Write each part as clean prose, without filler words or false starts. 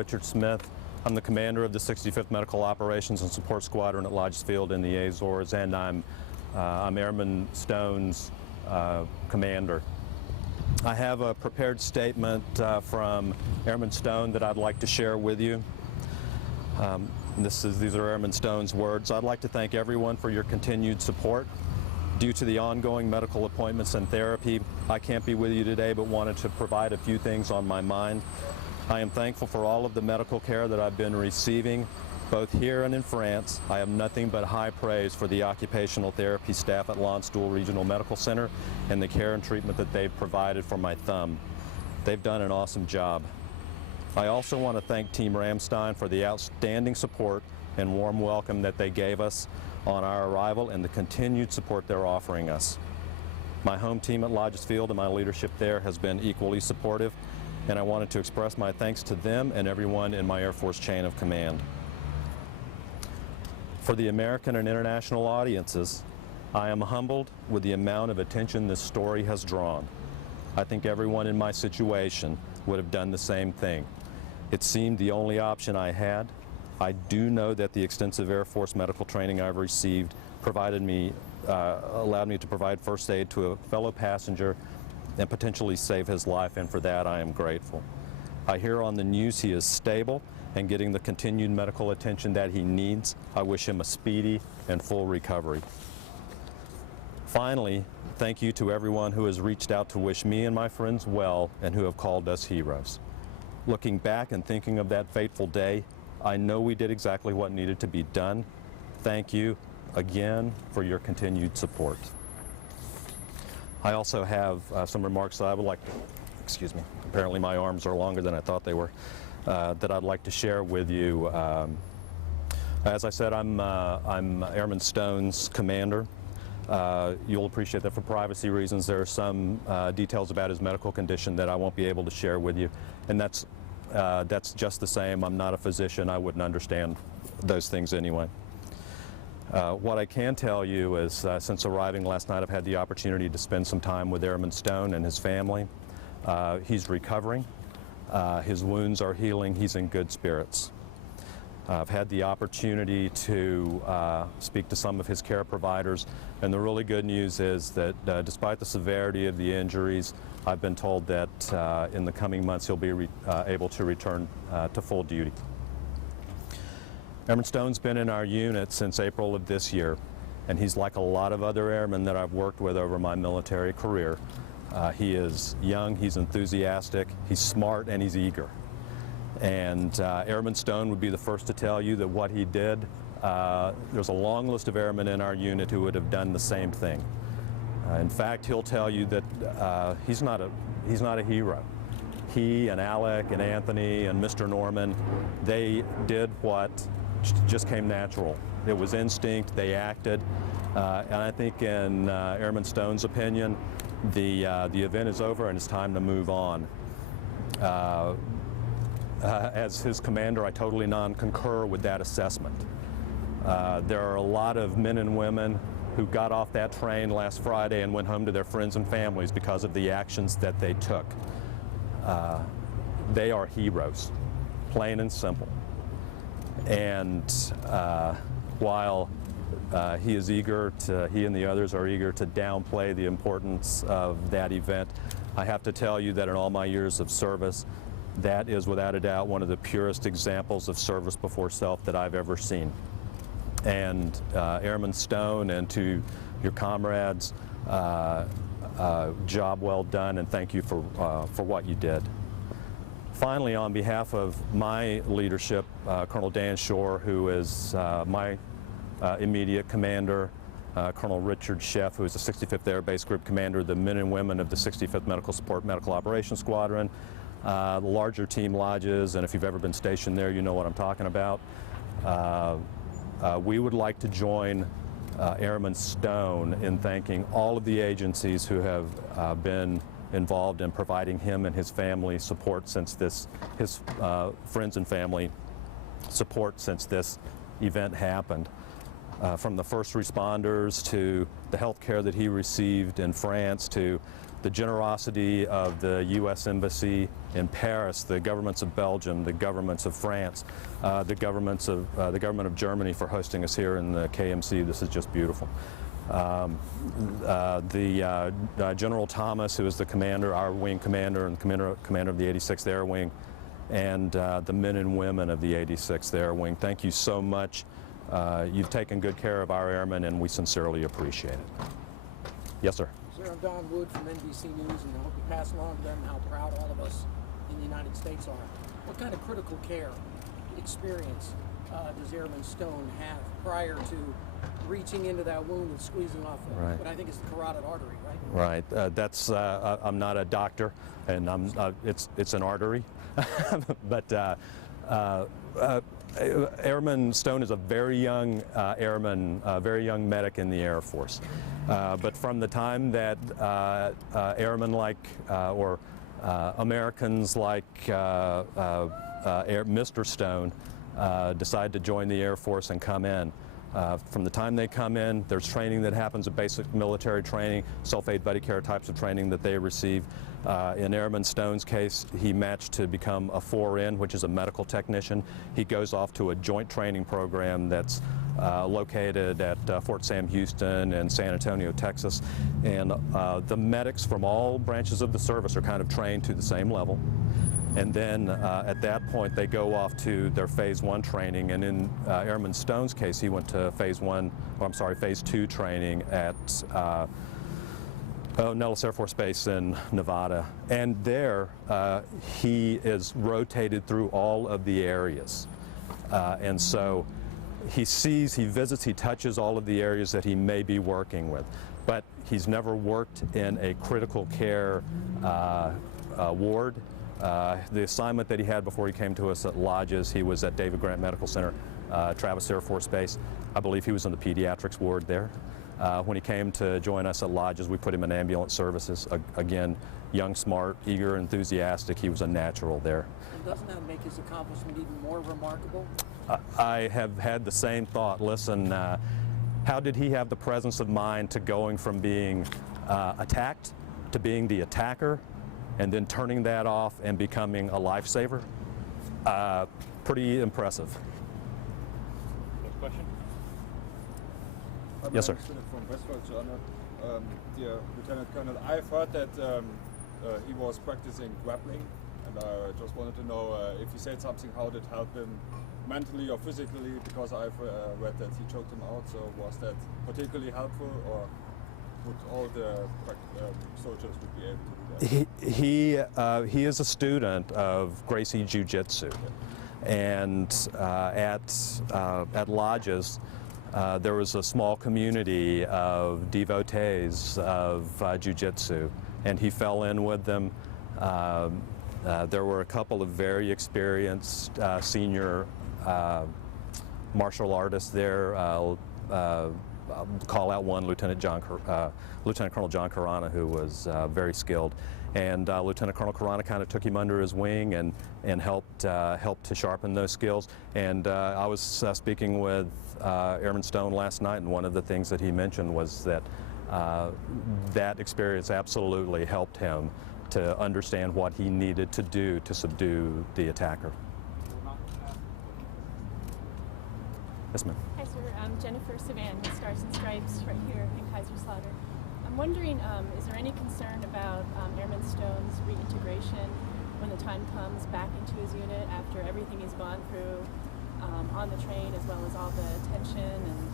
Richard Smith. I'm the commander of the 65th Medical Operations and Support Squadron at Lodge Field in the Azores, and I'm Airman Stone's commander. I have a prepared statement from Airman Stone that I'd like to share with you. These are Airman Stone's words. I'd like to thank everyone for your continued support. Due to the ongoing medical appointments and therapy, I can't be with you today, but wanted to provide a few things on my mind. I am thankful for all of the medical care that I've been receiving, both here and in France. I have nothing but high praise for the occupational therapy staff at Landstuhl Regional Medical Center and the care and treatment that they've provided for my thumb. They've done an awesome job. I also want to thank Team Ramstein for the outstanding support and warm welcome that they gave us on our arrival and the continued support they're offering us. My home team at Lodge Field and my leadership there has been equally supportive, and I wanted to express my thanks to them and everyone in my Air Force chain of command. For the American and international audiences, I am humbled with the amount of attention this story has drawn. I think everyone in my situation would have done the same thing. It seemed the only option I had. I do know that the extensive Air Force medical training I've received allowed me to provide first aid to a fellow passenger and potentially save his life, and for that I am grateful. I hear on the news he is stable and getting the continued medical attention that he needs. I wish him a speedy and full recovery. Finally, thank you to everyone who has reached out to wish me and my friends well and who have called us heroes. Looking back and thinking of that fateful day, I know we did exactly what needed to be done. Thank you again for your continued support. I also have some remarks that I would like to, apparently my arms are longer than I thought they were, that I'd like to share with you. As I said, I'm Airman Stone's commander. You'll appreciate that for privacy reasons there are some details about his medical condition that I won't be able to share with you, and that's just the same. I'm not a physician. I wouldn't understand those things anyway. What I can tell you is since arriving last night, I've had the opportunity to spend some time with Airman Stone and his family. He's recovering. His wounds are healing. He's in good spirits. I've had the opportunity to speak to some of his care providers, and the really good news is that despite the severity of the injuries, I've been told that in the coming months he'll be able to return to full duty. Airman Stone's been in our unit since April of this year, and he's like a lot of other airmen that I've worked with over my military career. He is young, he's enthusiastic, he's smart, and he's eager. And Airman Stone would be the first to tell you that what he did, there's a long list of airmen in our unit who would have done the same thing. In fact, he'll tell you that he's not a hero. He and Alec and Anthony and Mr. Norman, they did what just came natural. It was instinct, they acted, and I think in Airman Stone's opinion, the event is over and it's time to move on. As his commander, I totally concur with that assessment. There are a lot of men and women who got off that train last Friday and went home to their friends and families because of the actions that they took. They are heroes, plain and simple. And while he and the others are eager to downplay the importance of that event, I have to tell you that in all my years of service, that is without a doubt one of the purest examples of service before self that I've ever seen. And Airman Stone and to your comrades, job well done, and thank you for what you did. Finally, on behalf of my leadership, Colonel Dan Shore, who is my immediate commander, Colonel Richard Sheff, who is the 65th Air Base Group Commander, the men and women of the 65th Medical Support Medical Operations Squadron, the larger team lodges, and if you've ever been stationed there, you know what I'm talking about. We would like to join Airman Stone in thanking all of the agencies who have been involved in providing him and his family support since his friends and family support since this event happened. From the first responders to the health care that he received in France to the generosity of the U.S. Embassy in Paris, the governments of Belgium, the governments of France, the government of Germany for hosting us here in the KMC. This is just beautiful. General Thomas, who is the commander, our wing commander, and commander of the 86th Air Wing, and the men and women of the 86th Air Wing. Thank you so much. You've taken good care of our airmen, and we sincerely appreciate it. Yes, sir. Sir, I'm Don Wood from NBC News, and I hope you pass along to them how proud all of us in the United States are. What kind of critical care experience does Airman Stone have prior to reaching into that wound and squeezing off what I think is the carotid artery, right? Right. I'm not a doctor, and it's an artery. But Airman Stone is a very young airman, a very young medic in the Air Force. But from the time that airmen like, or Americans like Mr. Stone decide to join the Air Force and come in, from the time they come in, there's training that happens, a basic military training, self-aid buddy care types of training that they receive. In Airman Stone's case, he matched to become a 4N, which is a medical technician. He goes off to a joint training program that's located at Fort Sam Houston and San Antonio, Texas. And the medics from all branches of the service are kind of trained to the same level. And then at that point, they go off to their Phase 1 training. And in Airman Stone's case, he went to Phase 2 training at Nellis Air Force Base in Nevada. And there, he is rotated through all of the areas. And so he sees, he visits, he touches all of the areas that he may be working with. But he's never worked in a critical care ward. The assignment that he had before he came to us at Lodges, he was at David Grant Medical Center, Travis Air Force Base. I believe he was in the pediatrics ward there. When he came to join us at Lodges, we put him in ambulance services. Again, young, smart, eager, enthusiastic. He was a natural there. And doesn't that make his accomplishment even more remarkable? I have had the same thought. Listen, how did he have the presence of mind to going from being attacked to being the attacker, and then turning that off and becoming a lifesaver? Pretty impressive. Next question. Yes, sir. From Westworld Journal. Dear Lieutenant Colonel, I've heard that he was practicing grappling, and I just wanted to know if he said something, how did it help him mentally or physically, because I've read that he choked him out, so was that particularly helpful, or would all the soldiers would be able to do that? He is a student of Gracie Jiu-Jitsu, and at Lodges there was a small community of devotees of Jiu-Jitsu, and he fell in with them. There were a couple of very experienced senior martial artists there. I'll call out one, Lieutenant Colonel John Carana, who was very skilled, and Lieutenant Colonel Carana kind of took him under his wing and helped to sharpen those skills. And I was speaking with Airman Stone last night, and one of the things that he mentioned was that that experience absolutely helped him to understand what he needed to do to subdue the attacker. Yes, ma'am. Hi, sir. I'm Jennifer Savan with Stars and Stripes right here in Kaiserslautern. I'm wondering, is there any concern about Airman Stone's reintegration when the time comes back into his unit after everything he's gone through on the train, as well as all the attention and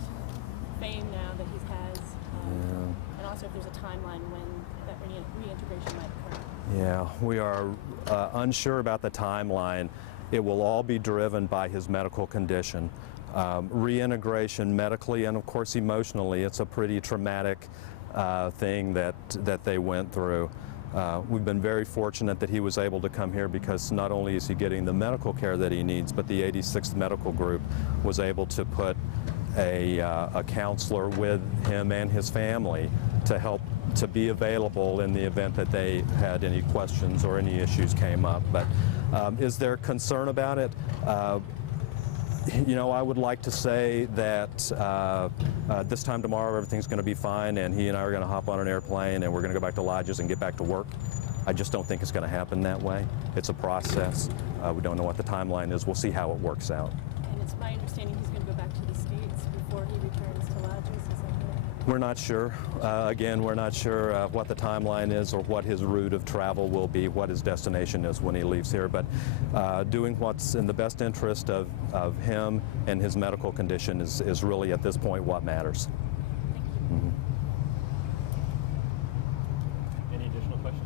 fame now that he has? And also if there's a timeline when that reintegration might occur. Yeah, we are unsure about the timeline. It will all be driven by his medical condition. Reintegration medically and of course emotionally, it's a pretty traumatic thing that they went through. We've been very fortunate that he was able to come here, because not only is he getting the medical care that he needs, but the 86th Medical Group was able to put a counselor with him and his family to help to be available in the event that they had any questions or any issues came up. But is there concern about it? You know, I would like to say that this time tomorrow everything's going to be fine and he and I are going to hop on an airplane and we're going to go back to lodges and get back to work. I just don't think it's going to happen that way. It's a process. We don't know what the timeline is. We'll see how it works out. And it's my understanding he's going to go back to the States before he returns to lodges. Is that correct? We're not sure. Again, we're not sure what the timeline is or what his route of travel will be, what his destination is when he leaves here. But doing what's in the best interest of him and his medical condition is really at this point what matters. Mm-hmm. Any additional questions?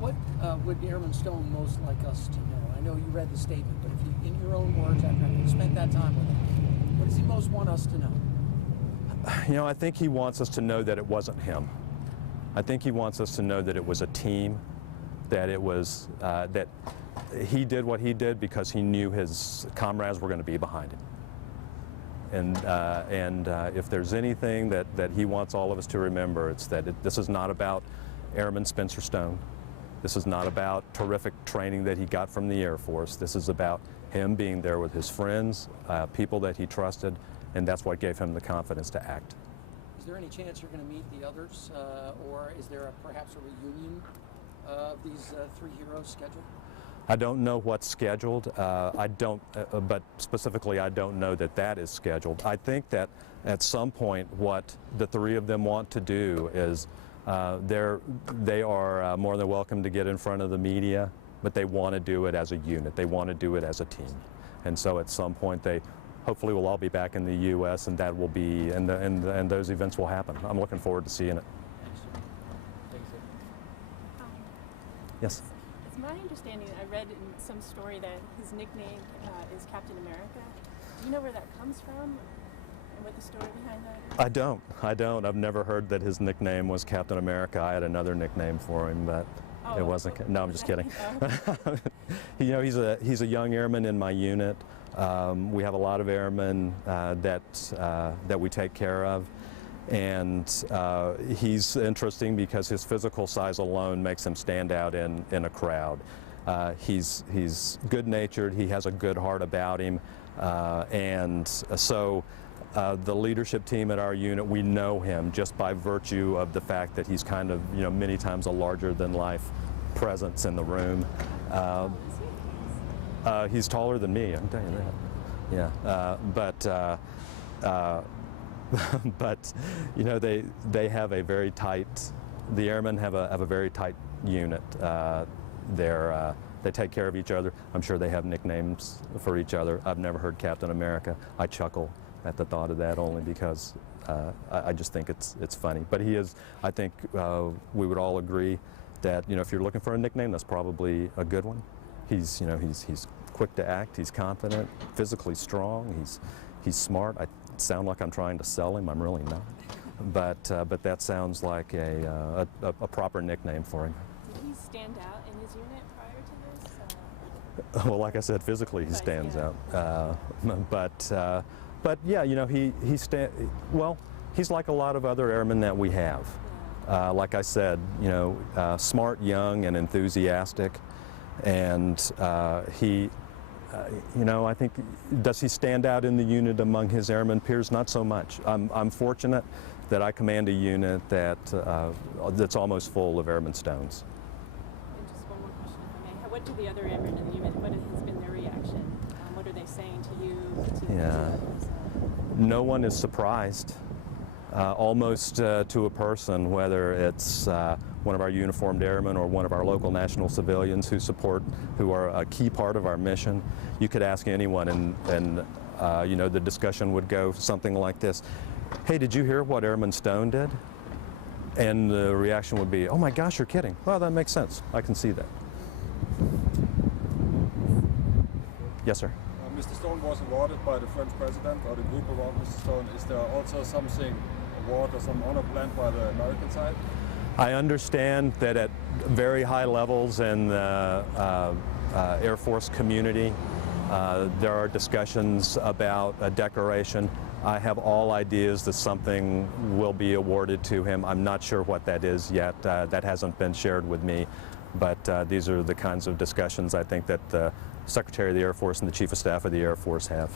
What would Airman Stone most like us to know? I know you read the statement, but if you, in your own words, after you spent that time with him, what does he most want us to know? You know, I think he wants us to know that it wasn't him. I think he wants us to know that it was a team, that it was, that he did what he did because he knew his comrades were going to be behind him. And if there's anything that he wants all of us to remember, it's that this is not about Airman Spencer Stone. This is not about terrific training that he got from the Air Force. This is about him being there with his friends, people that he trusted, and that's what gave him the confidence to act. Is there any chance you're going to meet the others, or is there perhaps a reunion of these three heroes scheduled? I don't know what's scheduled. But specifically, I don't know that that is scheduled. I think that at some point, what the three of them want to do is they are more than welcome to get in front of the media, but they want to do it as a unit. They want to do it as a team. And so at some point, they hopefully will all be back in the U.S. and that will be, and those events will happen. I'm looking forward to seeing it. Yes? It's my understanding, I read in some story that his nickname is Captain America. Do you know where that comes from and what the story behind that is? I don't. I've never heard that his nickname was Captain America. I had another nickname for him, but it wasn't. No, I'm just kidding. You know, he's a young airman in my unit. We have a lot of airmen that we take care of, and he's interesting because his physical size alone makes him stand out in a crowd. He's good-natured. He has a good heart about him, and so the leadership team at our unit, we know him just by virtue of the fact that he's kind of, you know, many times a larger-than-life presence in the room. He's taller than me, I can tell you that. Yeah, but you know, they have a very tight. The airmen have a very tight unit. They take care of each other. I'm sure they have nicknames for each other. I've never heard Captain America. I chuckle at the thought of that only because I just think it's funny. But he is. I think we would all agree that, you know, if you're looking for a nickname, that's probably a good one. He's quick to act. He's confident, physically strong. He's smart. I sound like I'm trying to sell him. I'm really not. But that sounds like a proper nickname for him. Did he stand out in his unit prior to this? Well, like I said, physically he stands out. But yeah, you know, he's like a lot of other airmen that we have. Like I said, you know, smart, young, and enthusiastic. And you know, I think, does he stand out in the unit among his airmen peers? Not so much. I'm fortunate that I command a unit that's almost full of Airman Stones. And just one more question, if I may. What do the other airmen in the unit, what has been their reaction? What are they saying to you? Yeah. No one is surprised, almost to a person, whether it's one of our uniformed airmen or one of our local national civilians who are a key part of our mission. You could ask anyone and you know, the discussion would go something like this. Hey, did you hear what Airman Stone did? And the reaction would be, oh my gosh, you're kidding. Well, that makes sense. I can see that. Yes, sir. Mr. Stone was awarded by the French president, or the group awarded Mr. Stone. Is there also something, award or some honor planned by the American side? I understand that at very high levels in the Air Force community, there are discussions about a decoration. I have all ideas that something will be awarded to him. I'm not sure what that is yet. That hasn't been shared with me. But these are the kinds of discussions I think that the Secretary of the Air Force and the Chief of Staff of the Air Force have.